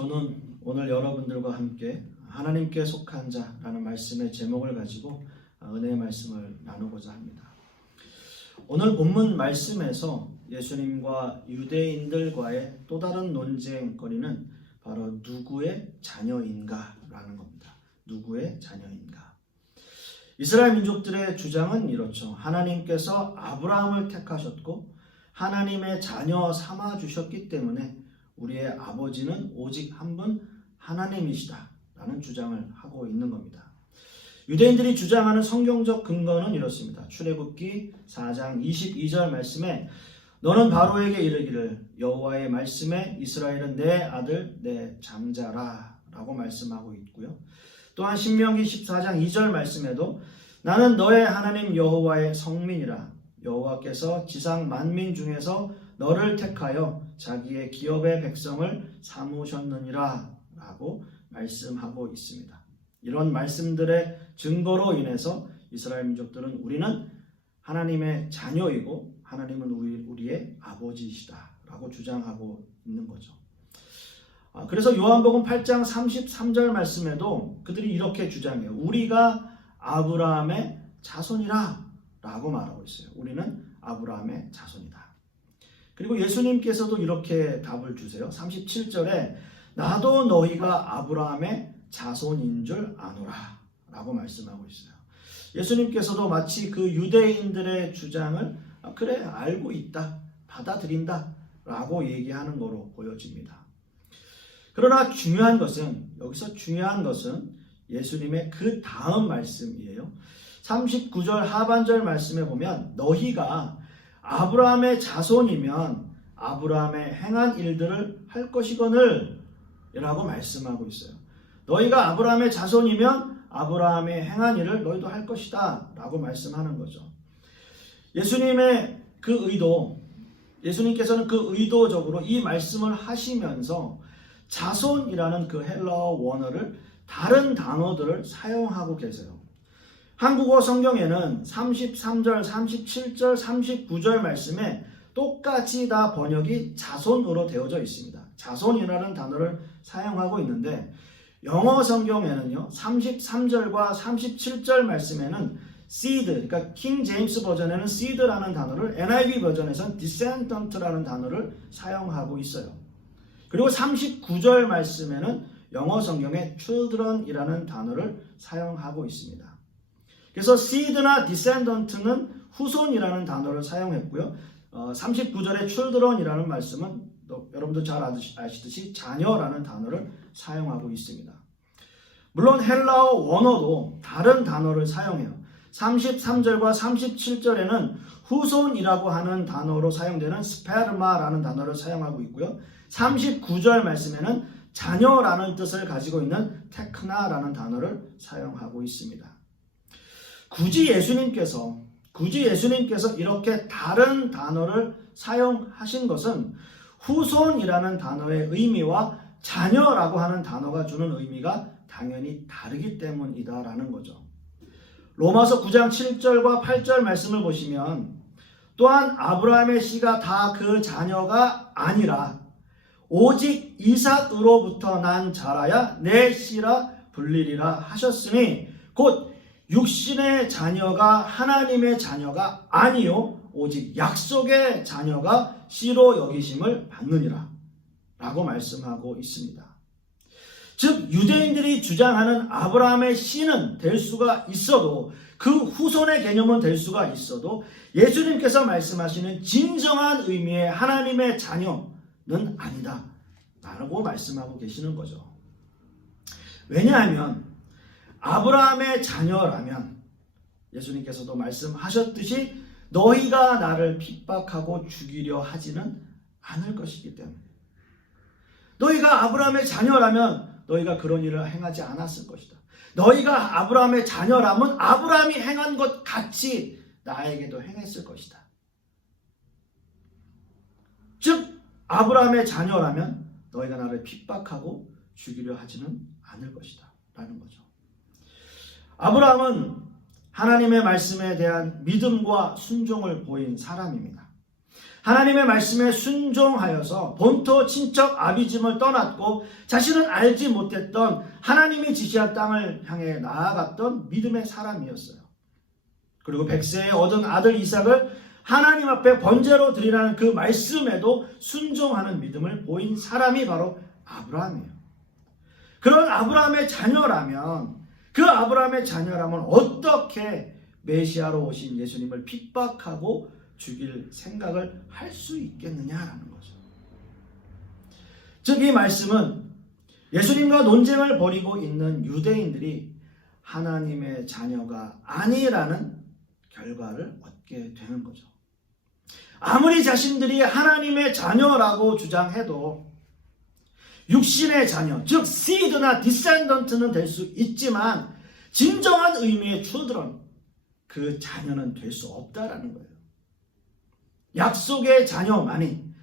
저는 오늘 여러분들과 함께 하나님께 속한 자라는 말씀의 제목을 가지고 은혜의 말씀을 나누고자 합니다. 오늘 본문 말씀에서 예수님과 유대인들과의 또 다른 논쟁거리는 바로 누구의 자녀인가 라는 겁니다. 누구의 자녀인가. 이스라엘 민족들의 주장은 이렇죠. 하나님께서 아브라함을 택하셨고 하나님의 자녀 삼아 주셨기 때문에 우리의 아버지는 오직 한 분 하나님이시다 라는 주장을 하고 있는 겁니다. 유대인들이 주장하는 성경적 근거는 이렇습니다. 출애굽기 4장 22절 말씀에 너는 바로에게 이르기를 여호와의 말씀에 이스라엘은 내 아들 내 장자라 라고 말씀하고 있고요. 또한 신명기 14장 2절 말씀에도 나는 너의 하나님 여호와의 성민이라 여호와께서 지상 만민 중에서 너를 택하여 자기의 기업의 백성을 삼으셨느니라 라고 말씀하고 있습니다. 이런 말씀들의 증거로 인해서 이스라엘 민족들은 우리는 하나님의 자녀이고 하나님은 우리의 아버지이시다 라고 주장하고 있는 거죠. 그래서 요한복음 8장 33절 말씀에도 그들이 이렇게 주장해요. 우리가 아브라함의 자손이라 라고 말하고 있어요. 우리는 아브라함의 자손이다. 그리고 예수님께서도 이렇게 답을 주세요. 37절에 나도 너희가 아브라함의 자손인 줄 아노라 라고 말씀하고 있어요. 예수님께서도 마치 그 유대인들의 주장을 그래 알고 있다, 받아들인다 라고 얘기하는 거로 보여집니다. 그러나 여기서 중요한 것은 예수님의 그 다음 말씀이에요. 39절 하반절 말씀에 보면 너희가 아브라함의 자손이면 아브라함의 행한 일들을 할 것이거늘 라고 말씀하고 있어요. 너희가 아브라함의 자손이면 아브라함의 행한 일을 너희도 할 것이다 라고 말씀하는 거죠. 예수님의 그 의도, 예수님께서는 그 의도적으로 이 말씀을 하시면서 자손이라는 그 헬라어 원어를 다른 단어들을 사용하고 계세요. 한국어 성경에는 33절, 37절, 39절 말씀에 똑같이 다 번역이 자손으로 되어져 있습니다. 자손이라는 단어를 사용하고 있는데 영어 성경에는요 33절과 37절 말씀에는 seed, 그러니까 킹 제임스 버전에는 seed라는 단어를 NIV 버전에서는 descendant라는 단어를 사용하고 있어요. 그리고 39절 말씀에는 영어 성경에 children이라는 단어를 사용하고 있습니다. 그래서 seed나 descendant는 후손이라는 단어를 사용했고요. 39절의 children이라는 말씀은 여러분도 잘 아시듯이 자녀라는 단어를 사용하고 있습니다. 물론 헬라어 원어도 다른 단어를 사용해요. 33절과 37절에는 후손이라고 하는 단어로 사용되는 스페르마라는 단어를 사용하고 있고요. 39절 말씀에는 자녀라는 뜻을 가지고 있는 테크나라는 단어를 사용하고 있습니다. 굳이 예수님께서 이렇게 다른 단어를 사용하신 것은 후손이라는 단어의 의미와 자녀라고 하는 단어가 주는 의미가 당연히 다르기 때문이다라는 거죠. 로마서 9장 7절과 8절 말씀을 보시면 또한 아브라함의 씨가 다 그 자녀가 아니라 오직 이삭으로부터 난 자라야 내 씨라 불리리라 하셨으니 곧 육신의 자녀가 하나님의 자녀가 아니요 오직 약속의 자녀가 씨로 여기심을 받느니라 라고 말씀하고 있습니다. 즉 유대인들이 주장하는 아브라함의 씨는 될 수가 있어도 그 후손의 개념은 될 수가 있어도 예수님께서 말씀하시는 진정한 의미의 하나님의 자녀는 아니다 라고 말씀하고 계시는 거죠. 왜냐하면 아브라함의 자녀라면 예수님께서도 말씀하셨듯이 너희가 나를 핍박하고 죽이려 하지는 않을 것이기 때문에 너희가 아브라함의 자녀라면 너희가 그런 일을 행하지 않았을 것이다. 너희가 아브라함의 자녀라면 아브라함이 행한 것 같이 나에게도 행했을 것이다. 즉 아브라함의 자녀라면 너희가 나를 핍박하고 죽이려 하지는 않을 것이다 라는 거죠. 아브라함은 하나님의 말씀에 대한 믿음과 순종을 보인 사람입니다. 하나님의 말씀에 순종하여서 본토 친척 아비짐을 떠났고 자신은 알지 못했던 하나님이 지시한 땅을 향해 나아갔던 믿음의 사람이었어요. 그리고 100세에 얻은 아들 이삭을 하나님 앞에 번제로 드리라는 그 말씀에도 순종하는 믿음을 보인 사람이 바로 아브라함이에요. 그런 아브라함의 자녀라면, 그 아브라함의 자녀라면 어떻게 메시아로 오신 예수님을 핍박하고 죽일 생각을 할 수 있겠느냐라는 거죠. 즉 이 말씀은 예수님과 논쟁을 벌이고 있는 유대인들이 하나님의 자녀가 아니라는 결과를 얻게 되는 거죠. 아무리 자신들이 하나님의 자녀라고 주장해도 육신의 자녀, 즉 시드나 디센던트는 될 수 있지만 진정한 의미의 children, 그 자녀는 될 수 없다라는 거예요. 약속의 자녀만이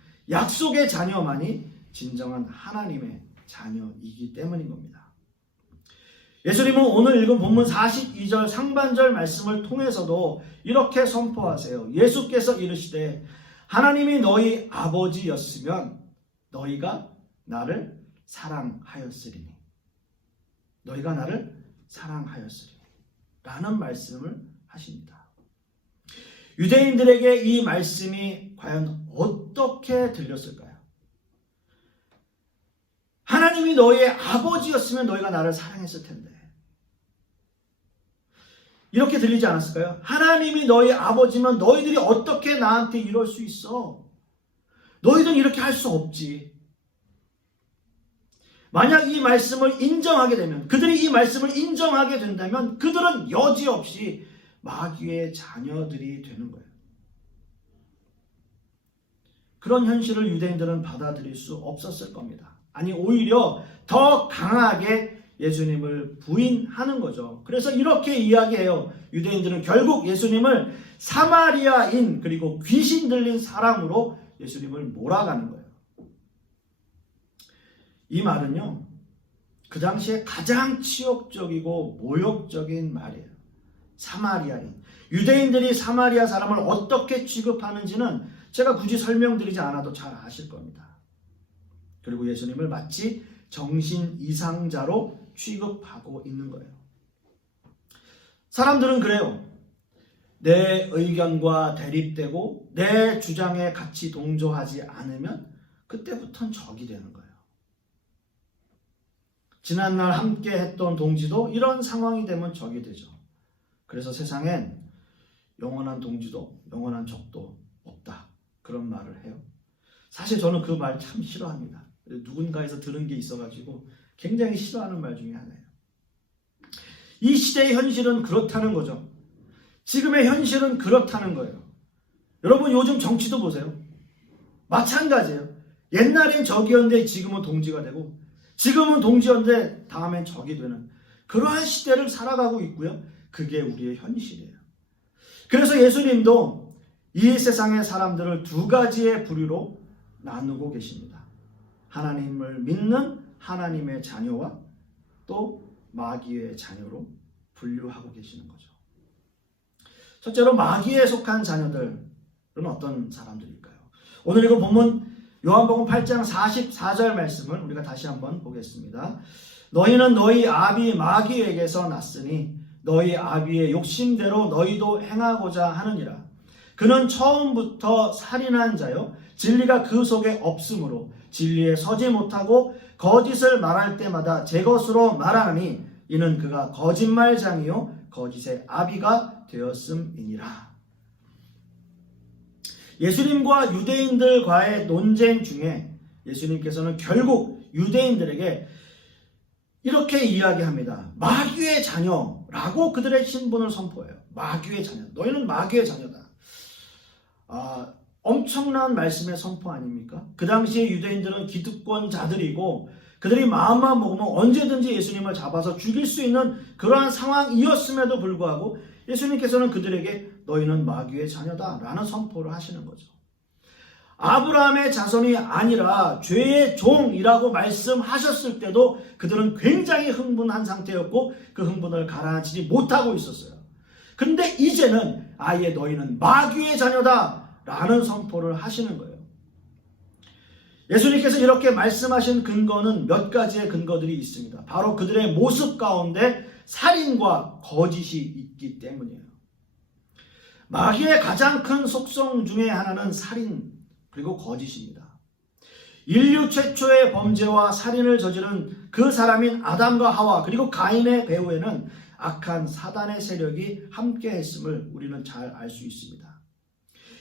진정한 하나님의 자녀이기 때문인 겁니다. 예수님은 오늘 읽은 본문 42절 상반절 말씀을 통해서도 이렇게 선포하세요. 예수께서 이르시되 하나님이 너희 아버지였으면 너희가 나를 사랑하였으리니. 너희가 나를 사랑하였으리니. 라는 말씀을 하십니다. 유대인들에게 이 말씀이 과연 어떻게 들렸을까요? 하나님이 너희의 아버지였으면 너희가 나를 사랑했을 텐데. 이렇게 들리지 않았을까요? 하나님이 너희 아버지면 너희들이 어떻게 나한테 이럴 수 있어? 너희들은 이렇게 할 수 없지. 만약 이 말씀을 인정하게 되면, 그들이 이 말씀을 인정하게 된다면 그들은 여지없이 마귀의 자녀들이 되는 거예요. 그런 현실을 유대인들은 받아들일 수 없었을 겁니다. 아니 오히려 더 강하게 예수님을 부인하는 거죠. 그래서 이렇게 이야기해요. 유대인들은 결국 예수님을 사마리아인 그리고 귀신 들린 사람으로 예수님을 몰아가는 거예요. 이 말은요, 그 당시에 가장 치욕적이고 모욕적인 말이에요. 사마리아인. 유대인들이 사마리아 사람을 어떻게 취급하는지는 제가 굳이 설명드리지 않아도 잘 아실 겁니다. 그리고 예수님을 마치 정신 이상자로 취급하고 있는 거예요. 사람들은 그래요. 내 의견과 대립되고 내 주장에 같이 동조하지 않으면 그때부터는 적이 되는 거예요. 지난날 함께 했던 동지도 이런 상황이 되면 적이 되죠. 그래서 세상엔 영원한 동지도 영원한 적도 없다. 그런 말을 해요. 사실 저는 그 말 참 싫어합니다. 누군가에서 들은 게 있어가지고 굉장히 싫어하는 말 중에 하나예요. 이 시대의 현실은 그렇다는 거죠. 지금의 현실은 그렇다는 거예요. 여러분 요즘 정치도 보세요. 마찬가지예요. 옛날엔 적이었는데 지금은 동지가 되고, 지금은 동지였는데 다음엔 적이 되는 그러한 시대를 살아가고 있고요. 그게 우리의 현실이에요. 그래서 예수님도 이 세상의 사람들을 두 가지의 부류로 나누고 계십니다. 하나님을 믿는 하나님의 자녀와 또 마귀의 자녀로 분류하고 계시는 거죠. 첫째로 마귀에 속한 자녀들은 어떤 사람들일까요? 오늘 이거 본문 요한복음 8장 44절 말씀을 우리가 다시 한번 보겠습니다. 너희는 너희 아비 마귀에게서 났으니 너희 아비의 욕심대로 너희도 행하고자 하느니라. 그는 처음부터 살인한 자요 진리가 그 속에 없으므로 진리에 서지 못하고 거짓을 말할 때마다 제 것으로 말하니 이는 그가 거짓말장이요 거짓의 아비가 되었음이니라. 예수님과 유대인들과의 논쟁 중에 예수님께서는 결국 유대인들에게 이렇게 이야기합니다. 마귀의 자녀라고 그들의 신분을 선포해요. 마귀의 자녀. 너희는 마귀의 자녀다. 엄청난 말씀의 선포 아닙니까? 그 당시에 유대인들은 기득권자들이고 그들이 마음만 먹으면 언제든지 예수님을 잡아서 죽일 수 있는 그러한 상황이었음에도 불구하고 예수님께서는 그들에게 너희는 마귀의 자녀다 라는 선포를 하시는 거죠. 아브라함의 자손이 아니라 죄의 종이라고 말씀하셨을 때도 그들은 굉장히 흥분한 상태였고 그 흥분을 가라앉히지 못하고 있었어요. 근데 이제는 아예 너희는 마귀의 자녀다 라는 선포를 하시는 거예요. 예수님께서 이렇게 말씀하신 근거는 몇 가지의 근거들이 있습니다. 바로 그들의 모습 가운데 살인과 거짓이 있기 때문이에요. 마귀의 가장 큰 속성 중에 하나는 살인 그리고 거짓입니다. 인류 최초의 범죄와 살인을 저지른 그 사람인 아담과 하와 그리고 가인의 배후에는 악한 사단의 세력이 함께했음을 우리는 잘 알 수 있습니다.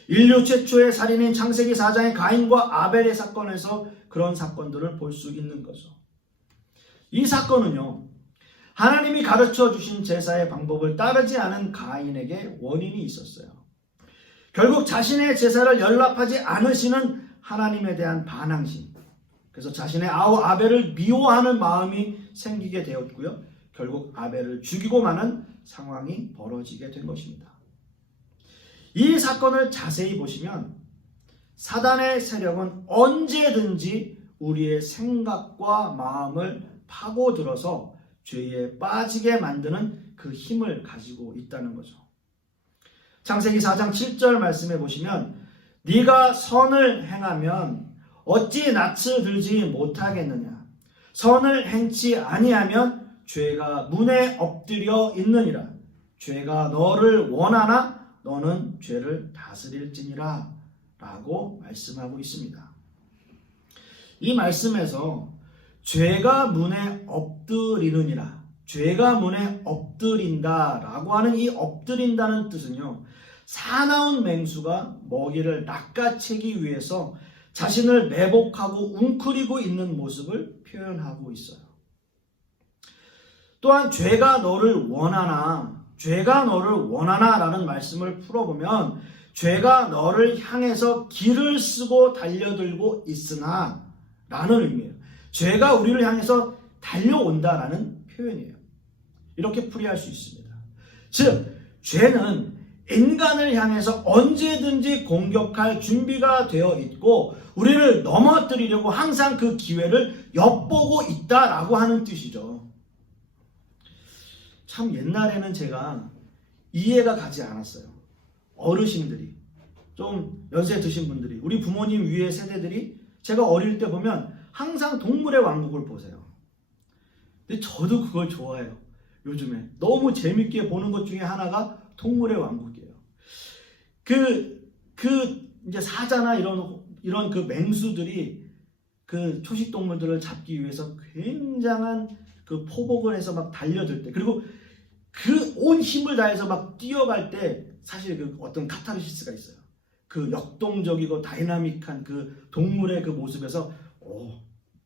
인류 최초의 살인인 창세기 4장의 가인과 아벨의 사건에서 그런 사건들을 볼 수 있는 거죠. 이 사건은요, 하나님이 가르쳐 주신 제사의 방법을 따르지 않은 가인에게 원인이 있었어요. 결국 자신의 제사를 연락하지 않으시는 하나님에 대한 반항심, 그래서 자신의 아우 아벨을 미워하는 마음이 생기게 되었고요. 결국 아벨을 죽이고 마는 상황이 벌어지게 된 것입니다. 이 사건을 자세히 보시면 사단의 세력은 언제든지 우리의 생각과 마음을 파고들어서 죄에 빠지게 만드는 그 힘을 가지고 있다는 거죠. 창세기 4장 7절 말씀해 보시면 네가 선을 행하면 어찌 낯을 들지 못하겠느냐. 선을 행치 아니하면 죄가 문에 엎드려 있느니라. 죄가 너를 원하나 너는 죄를 다스릴지니라 라고 말씀하고 있습니다. 이 말씀에서 죄가 문에 엎드리느니라, 죄가 문에 엎드린다 라고 하는 이 엎드린다는 뜻은요, 사나운 맹수가 먹이를 낚아채기 위해서 자신을 매복하고 웅크리고 있는 모습을 표현하고 있어요. 또한 죄가 너를 원하나, 죄가 너를 원하나 라는 말씀을 풀어보면 죄가 너를 향해서 길을 쓰고 달려들고 있으나 라는 의미예요. 죄가 우리를 향해서 달려온다 라는 표현이에요. 이렇게 풀이할 수 있습니다. 즉 죄는 인간을 향해서 언제든지 공격할 준비가 되어 있고 우리를 넘어뜨리려고 항상 그 기회를 엿보고 있다라고 하는 뜻이죠. 참 옛날에는 제가 이해가 가지 않았어요. 어르신들이, 좀 연세 드신 분들이, 우리 부모님 위의 세대들이 제가 어릴 때 보면 항상 동물의 왕국을 보세요. 근데 저도 그걸 좋아해요. 요즘에 너무 재밌게 보는 것 중에 하나가 동물의 왕국이에요. 이제 사자나 이런 그 맹수들이 그 초식 동물들을 잡기 위해서 굉장한 그 포복을 해서 막 달려들 때, 그리고 그 온 힘을 다해서 막 뛰어갈 때 사실 그 어떤 카타르시스가 있어요. 그 역동적이고 다이나믹한 그 동물의 그 모습에서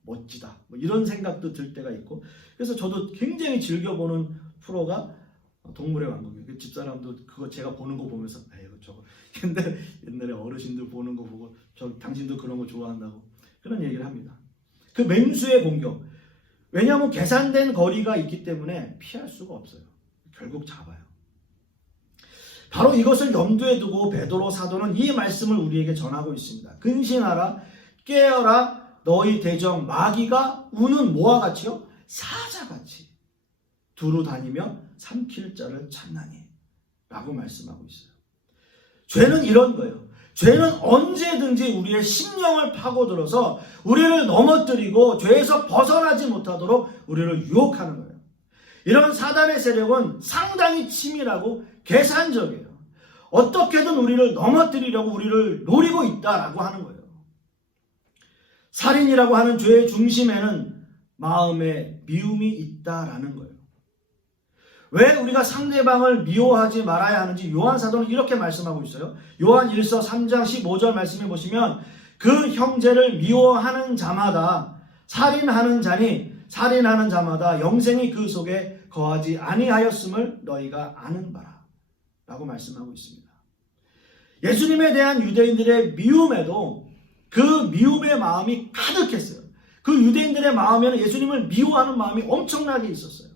멋지다 뭐 이런 생각도 들 때가 있고, 그래서 저도 굉장히 즐겨보는 프로가 동물의 왕국이에요. 그 집사람도 그거 제가 보는 거 보면서 저거 옛날에 어르신들 보는 거 보고 당신도 그런 거 좋아한다고 그런 얘기를 합니다. 그 맹수의 공격, 왜냐하면 계산된 거리가 있기 때문에 피할 수가 없어요. 결국 잡아요. 바로 이것을 염두에 두고 베드로 사도는 이 말씀을 우리에게 전하고 있습니다. 근신하라, 깨어라, 너희 대적 마귀가 우는 뭐와 같이요? 사자같이 두루 다니며 삼킬 자를 찾나니 라고 말씀하고 있어요. 죄는 이런 거예요. 죄는 언제든지 우리의 심령을 파고들어서 우리를 넘어뜨리고 죄에서 벗어나지 못하도록 우리를 유혹하는 거예요. 이런 사단의 세력은 상당히 치밀하고 계산적이에요. 어떻게든 우리를 넘어뜨리려고 우리를 노리고 있다라고 하는 거예요. 살인이라고 하는 죄의 중심에는 마음의 미움이 있다라는 거예요. 왜 우리가 상대방을 미워하지 말아야 하는지 요한 사도는 이렇게 말씀하고 있어요. 요한 1서 3장 15절 말씀해 보시면 그 형제를 미워하는 자마다 살인하는 자마다 영생이 그 속에 거하지 아니하였음을 너희가 아는 바라 라고 말씀하고 있습니다. 예수님에 대한 유대인들의 미움에도 그 미움의 마음이 가득했어요. 그 유대인들의 마음에는 예수님을 미워하는 마음이 엄청나게 있었어요.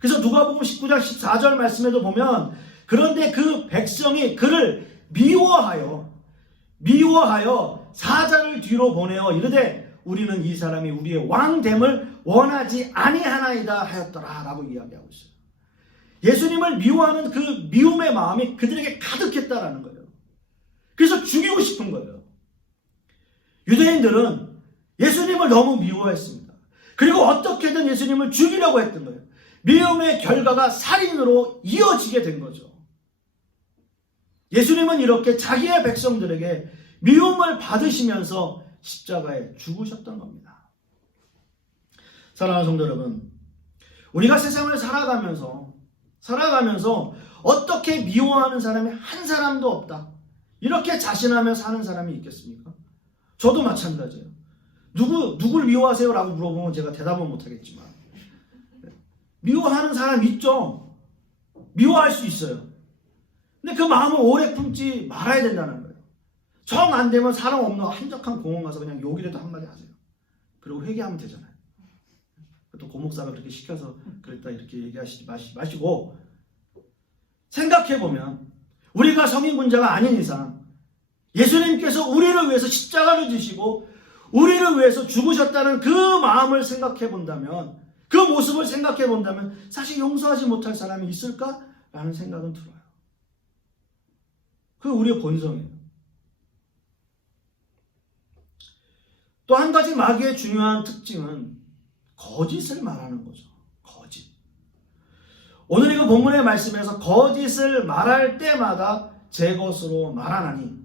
그래서 누가복음 19장 14절 말씀에도 보면 그런데 그 백성이 그를 미워하여 사자를 뒤로 보내어 이르되 우리는 이 사람이 우리의 왕됨을 원하지 아니하나이다 하였더라 라고 이야기하고 있어요. 예수님을 미워하는 그 미움의 마음이 그들에게 가득했다라는 거예요. 그래서 죽이고 싶은 거예요. 유대인들은 예수님을 너무 미워했습니다. 그리고 어떻게든 예수님을 죽이려고 했던 거예요. 미움의 결과가 살인으로 이어지게 된 거죠. 예수님은 이렇게 자기의 백성들에게 미움을 받으시면서 십자가에 죽으셨던 겁니다. 사랑하는 성도 여러분, 우리가 세상을 살아가면서 어떻게 미워하는 사람이 한 사람도 없다, 이렇게 자신하며 사는 사람이 있겠습니까? 저도 마찬가지예요. 누굴 미워하세요? 라고 물어보면 제가 대답은 못하겠지만, 미워하는 사람 있죠. 미워할 수 있어요. 근데 그 마음을 오래 품지 말아야 된다는 거예요. 정 안 되면 사람 없는 한적한 공원 가서 그냥 욕이라도 한마디 하세요. 그리고 회개하면 되잖아요. 또 고목사가 그렇게 시켜서 그랬다 이렇게 얘기하시지 마시고, 생각해보면 우리가 성인군자가 아닌 이상 예수님께서 우리를 위해서 십자가를 지시고 우리를 위해서 죽으셨다는 그 마음을 생각해본다면, 그 모습을 생각해본다면 사실 용서하지 못할 사람이 있을까라는 생각은 들어요. 그게 우리의 본성이에요. 또 한 가지 마귀의 중요한 특징은 거짓을 말하는 거죠. 거짓. 오늘 이거 본문의 말씀에서 거짓을 말할 때마다 제 것으로 말하나니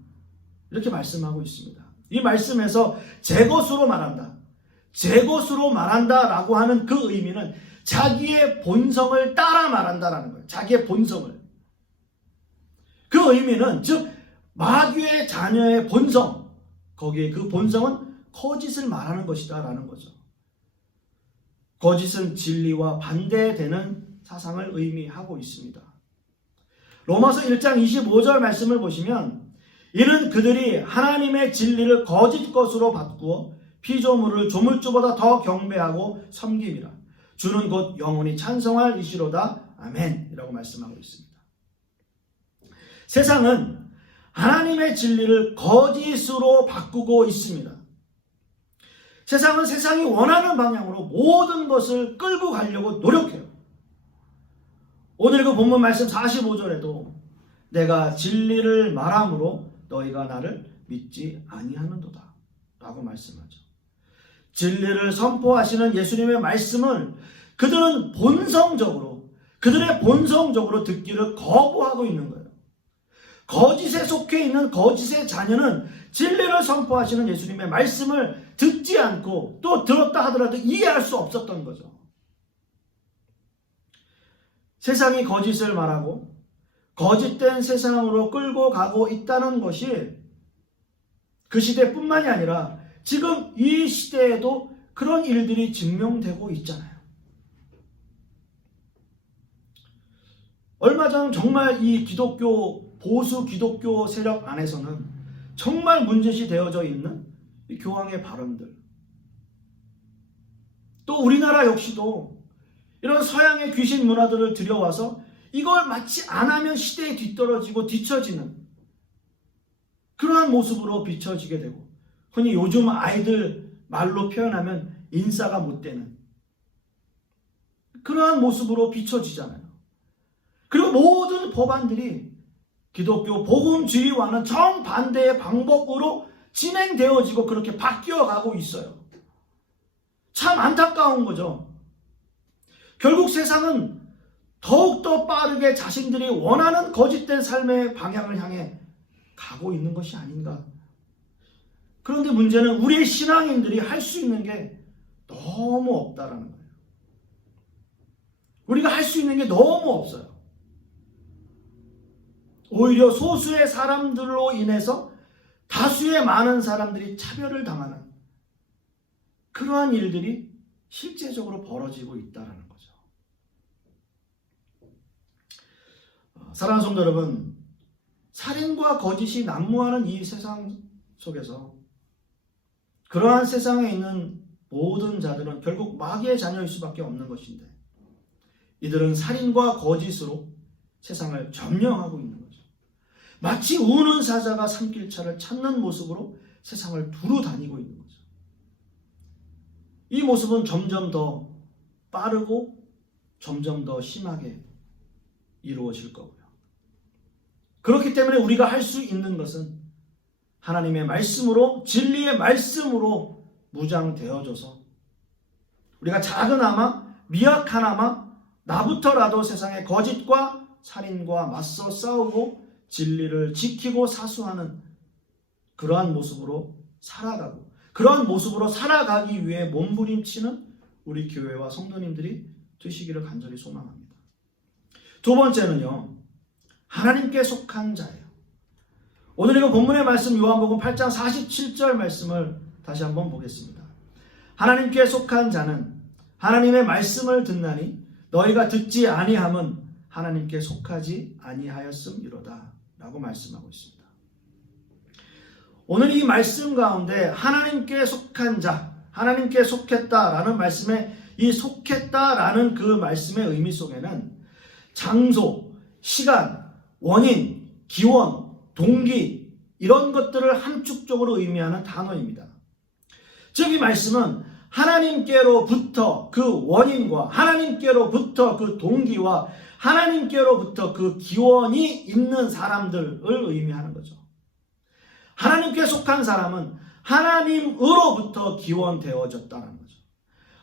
이렇게 말씀하고 있습니다. 이 말씀에서 제 것으로 말한다, 제 것으로 말한다라고 하는 그 의미는 자기의 본성을 따라 말한다라는 거예요. 자기의 본성을. 그 의미는 즉 마귀의 자녀의 본성, 거기에 그 본성은 거짓을 말하는 것이다 라는 거죠. 거짓은 진리와 반대되는 사상을 의미하고 있습니다. 로마서 1장 25절 말씀을 보시면, 이는 그들이 하나님의 진리를 거짓 것으로 바꾸어 피조물을 조물주보다 더 경배하고 섬김이라. 주는 곧 영원히 찬송할 이시로다. 아멘 이라고 말씀하고 있습니다. 세상은 하나님의 진리를 거짓으로 바꾸고 있습니다. 세상은 세상이 원하는 방향으로 모든 것을 끌고 가려고 노력해요. 오늘 그 본문 말씀 45절에도 내가 진리를 말함으로 너희가 나를 믿지 아니하는도다 라고 말씀하죠. 진리를 선포하시는 예수님의 말씀을 그들의 본성적으로 듣기를 거부하고 있는 거예요. 거짓에 속해 있는 거짓의 자녀는 진리를 선포하시는 예수님의 말씀을 듣지 않고, 또 들었다 하더라도 이해할 수 없었던 거죠. 세상이 거짓을 말하고 거짓된 세상으로 끌고 가고 있다는 것이 그 시대뿐만이 아니라 지금 이 시대에도 그런 일들이 증명되고 있잖아요. 얼마 전 정말 이 보수 기독교 세력 안에서는 정말 문제시 되어져 있는 이 교황의 발언들, 또 우리나라 역시도 이런 서양의 귀신 문화들을 들여와서 이걸 마치 안 하면 시대에 뒤떨어지고 뒤처지는 그러한 모습으로 비춰지게 되고, 흔히 요즘 아이들 말로 표현하면 인싸가 못 되는 그러한 모습으로 비춰지잖아요. 그리고 모든 법안들이 기독교 복음주의와는 정반대의 방법으로 진행되어지고 그렇게 바뀌어가고 있어요. 참 안타까운 거죠. 결국 세상은 더욱더 빠르게 자신들이 원하는 거짓된 삶의 방향을 향해 가고 있는 것이 아닌가. 그런데 문제는 우리의 신앙인들이 할 수 있는 게 너무 없다라는 거예요. 우리가 할 수 있는 게 너무 없어요. 오히려 소수의 사람들로 인해서 다수의 많은 사람들이 차별을 당하는 그러한 일들이 실제적으로 벌어지고 있다는 거죠. 사랑하는 성도 여러분, 살인과 거짓이 난무하는 이 세상 속에서 그러한 세상에 있는 모든 자들은 결국 마귀의 자녀일 수밖에 없는 것인데, 이들은 살인과 거짓으로 세상을 점령하고 있는 거죠. 마치 우는 사자가 산길차를 찾는 모습으로 세상을 두루 다니고 있는 거죠. 이 모습은 점점 더 빠르고 점점 더 심하게 이루어질 거고요. 그렇기 때문에 우리가 할 수 있는 것은 하나님의 말씀으로, 진리의 말씀으로 무장되어져서 우리가 작으나마 미약하나마 나부터라도 세상의 거짓과 살인과 맞서 싸우고 진리를 지키고 사수하는 그러한 모습으로 살아가고, 그러한 모습으로 살아가기 위해 몸부림치는 우리 교회와 성도님들이 되시기를 간절히 소망합니다. 두 번째는요, 하나님께 속한 자예요. 오늘 이거 본문의 말씀 요한복음 8장 47절 말씀을 다시 한번 보겠습니다. 하나님께 속한 자는 하나님의 말씀을 듣나니 너희가 듣지 아니함은 하나님께 속하지 아니하였음이로다 라고 말씀하고 있습니다. 오늘 이 말씀 가운데 하나님께 속한 자, 하나님께 속했다라는 말씀에, 이 속했다라는 그 말씀의 의미 속에는 장소, 시간, 원인, 기원, 동기 이런 것들을 함축적으로 의미하는 단어입니다. 즉 이 말씀은 하나님께로부터 그 원인과 하나님께로부터 그 동기와 하나님께로부터 그 기원이 있는 사람들을 의미하는 거죠. 하나님께 속한 사람은 하나님으로부터 기원되어졌다는 거죠.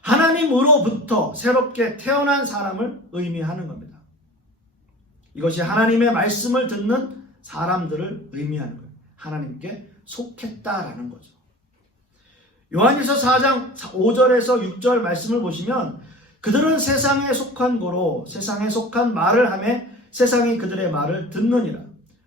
하나님으로부터 새롭게 태어난 사람을 의미하는 겁니다. 이것이 하나님의 말씀을 듣는 사람들을 의미하는 거예요. 하나님께 속했다라는 거죠. 요한일서 4장 5절에서 6절 말씀을 보시면 그들은 세상에 속한 고로 세상에 속한 말을 하며 세상이 그들의 말을 듣느니라.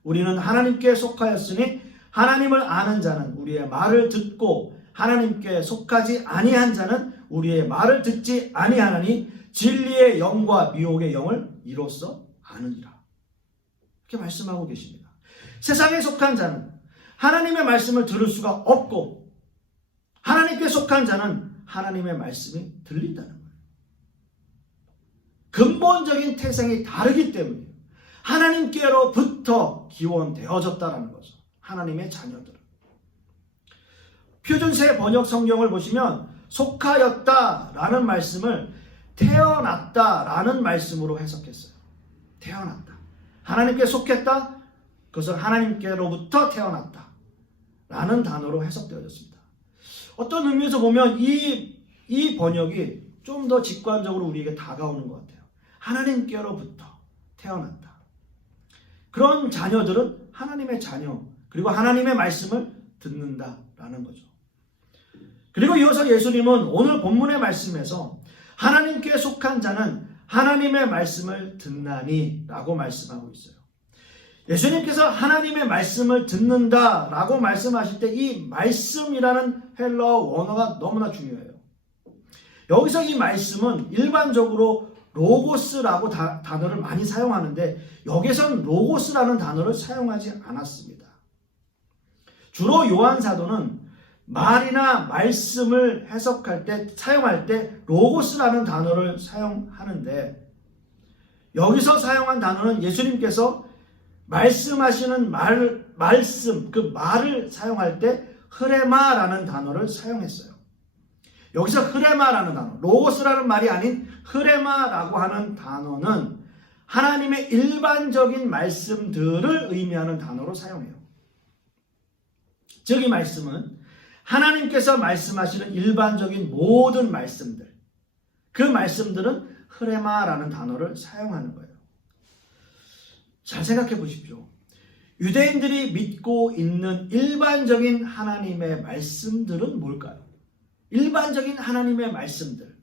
우리는 하나님께 속하였으니 하나님을 아는 자는 우리의 말을 듣고 하나님께 속하지 아니한 자는 우리의 말을 듣지 아니하나니 진리의 영과 미혹의 영을 이로써 아느니라. 이렇게 말씀하고 계십니다. 세상에 속한 자는 하나님의 말씀을 들을 수가 없고 하나님께 속한 자는 하나님의 말씀이 들린다는 거예요. 근본적인 태생이 다르기 때문에 하나님께로부터 기원되어졌다는 거죠. 하나님의 자녀들은. 표준세 번역 성경을 보시면 속하였다라는 말씀을 태어났다라는 말씀으로 해석했어요. 태어났다. 하나님께 속했다. 그것은 하나님께로부터 태어났다. 라는 단어로 해석되어졌습니다. 어떤 의미에서 보면 이 번역이 좀 더 직관적으로 우리에게 다가오는 것 같아요. 하나님께로부터 태어났다. 그런 자녀들은 하나님의 자녀, 그리고 하나님의 말씀을 듣는다라는 거죠. 그리고 이어서 예수님은 오늘 본문의 말씀에서 하나님께 속한 자는 하나님의 말씀을 듣나니 라고 말씀하고 있어요. 예수님께서 하나님의 말씀을 듣는다라고 말씀하실 때 이 말씀이라는 헬라어 원어가 너무나 중요해요. 여기서 이 말씀은 일반적으로 로고스라고 단어를 많이 사용하는데 여기서는 로고스라는 단어를 사용하지 않았습니다. 주로 요한 사도는 말이나 말씀을 해석할 때 사용할 때 로고스라는 단어를 사용하는데 여기서 사용한 단어는 예수님께서 말씀하시는 말씀, 그 말을 사용할 때 흐레마라는 단어를 사용했어요. 여기서 흐레마라는 단어, 로고스라는 말이 아닌 흐레마라고 하는 단어는 하나님의 일반적인 말씀들을 의미하는 단어로 사용해요. 즉 이 말씀은 하나님께서 말씀하시는 일반적인 모든 말씀들, 그 말씀들은 흐레마라는 단어를 사용하는 거예요. 잘 생각해 보십시오. 유대인들이 믿고 있는 일반적인 하나님의 말씀들은 뭘까요? 일반적인 하나님의 말씀들.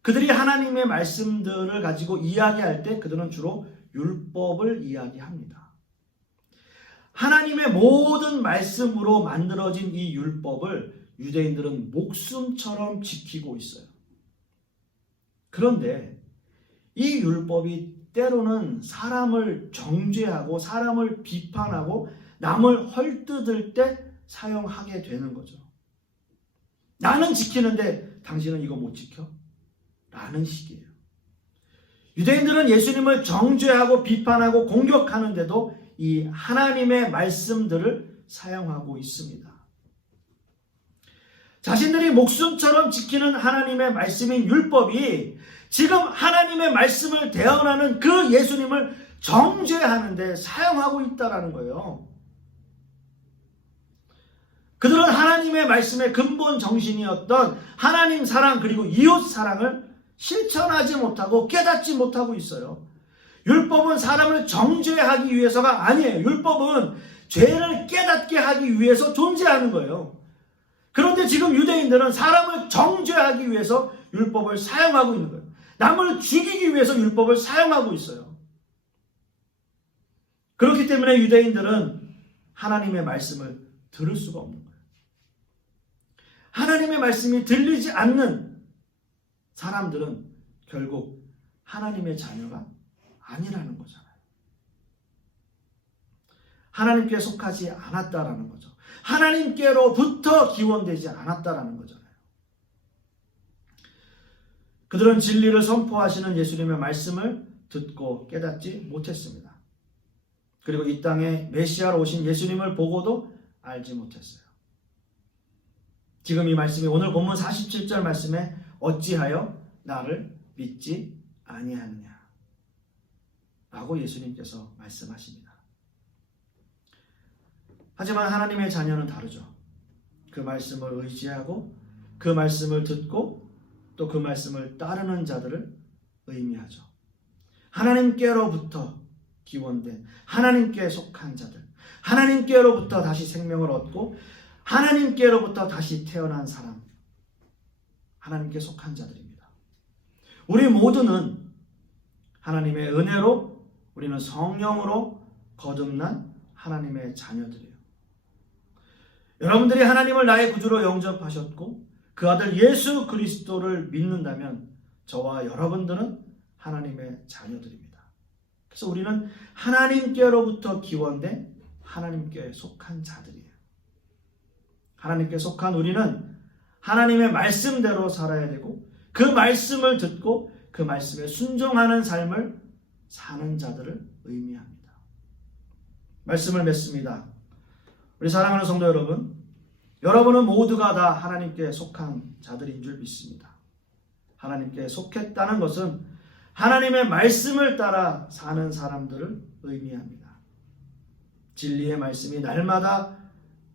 그들이 하나님의 말씀들을 가지고 이야기할 때 그들은 주로 율법을 이야기합니다. 하나님의 모든 말씀으로 만들어진 이 율법을 유대인들은 목숨처럼 지키고 있어요. 그런데 이 율법이 때로는 사람을 정죄하고 사람을 비판하고 남을 헐뜯을 때 사용하게 되는 거죠. 나는 지키는데 당신은 이거 못 지켜? 라는 식이에요. 유대인들은 예수님을 정죄하고 비판하고 공격하는데도 이 하나님의 말씀들을 사용하고 있습니다. 자신들이 목숨처럼 지키는 하나님의 말씀인 율법이 지금 하나님의 말씀을 대언하는 그 예수님을 정죄하는 데 사용하고 있다는 거예요. 그들은 하나님의 말씀의 근본 정신이었던 하나님 사랑 그리고 이웃 사랑을 실천하지 못하고 깨닫지 못하고 있어요. 율법은 사람을 정죄하기 위해서가 아니에요. 율법은 죄를 깨닫게 하기 위해서 존재하는 거예요. 그런데 지금 유대인들은 사람을 정죄하기 위해서 율법을 사용하고 있는 거예요. 남을 죽이기 위해서 율법을 사용하고 있어요. 그렇기 때문에 유대인들은 하나님의 말씀을 들을 수가 없는 거예요. 하나님의 말씀이 들리지 않는 사람들은 결국 하나님의 자녀가 아니라는 거잖아요. 하나님께 속하지 않았다라는 거죠. 하나님께로부터 기원되지 않았다라는 거잖아요. 그들은 진리를 선포하시는 예수님의 말씀을 듣고 깨닫지 못했습니다. 그리고 이 땅에 메시아로 오신 예수님을 보고도 알지 못했어요. 지금 이 말씀이 오늘 본문 47절 말씀에 어찌하여 나를 믿지 아니하느냐 라고 예수님께서 말씀하십니다. 하지만 하나님의 자녀는 다르죠. 그 말씀을 의지하고 그 말씀을 듣고 또 그 말씀을 따르는 자들을 의미하죠. 하나님께로부터 기원된 하나님께 속한 자들, 하나님께로부터 다시 생명을 얻고 하나님께로부터 다시 태어난 사람, 하나님께 속한 자들입니다. 우리 모두는 하나님의 은혜로 우리는 성령으로 거듭난 하나님의 자녀들이에요. 여러분들이 하나님을 나의 구주로 영접하셨고 그 아들 예수 그리스도를 믿는다면 저와 여러분들은 하나님의 자녀들입니다. 그래서 우리는 하나님께로부터 기원된 하나님께 속한 자들이에요. 하나님께 속한 우리는 하나님의 말씀대로 살아야 되고 그 말씀을 듣고 그 말씀에 순종하는 삶을 사는 자들을 의미합니다. 말씀을 맺습니다. 우리 사랑하는 성도 여러분, 여러분은 모두가 다 하나님께 속한 자들인 줄 믿습니다. 하나님께 속했다는 것은 하나님의 말씀을 따라 사는 사람들을 의미합니다. 진리의 말씀이 날마다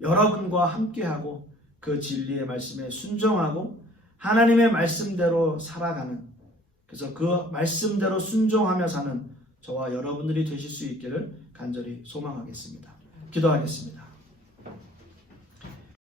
여러분과 함께하고 그 진리의 말씀에 순종하고 하나님의 말씀대로 살아가는, 그래서 그 말씀대로 순종하며 사는 저와 여러분들이 되실 수 있기를 간절히 소망하겠습니다. 기도하겠습니다.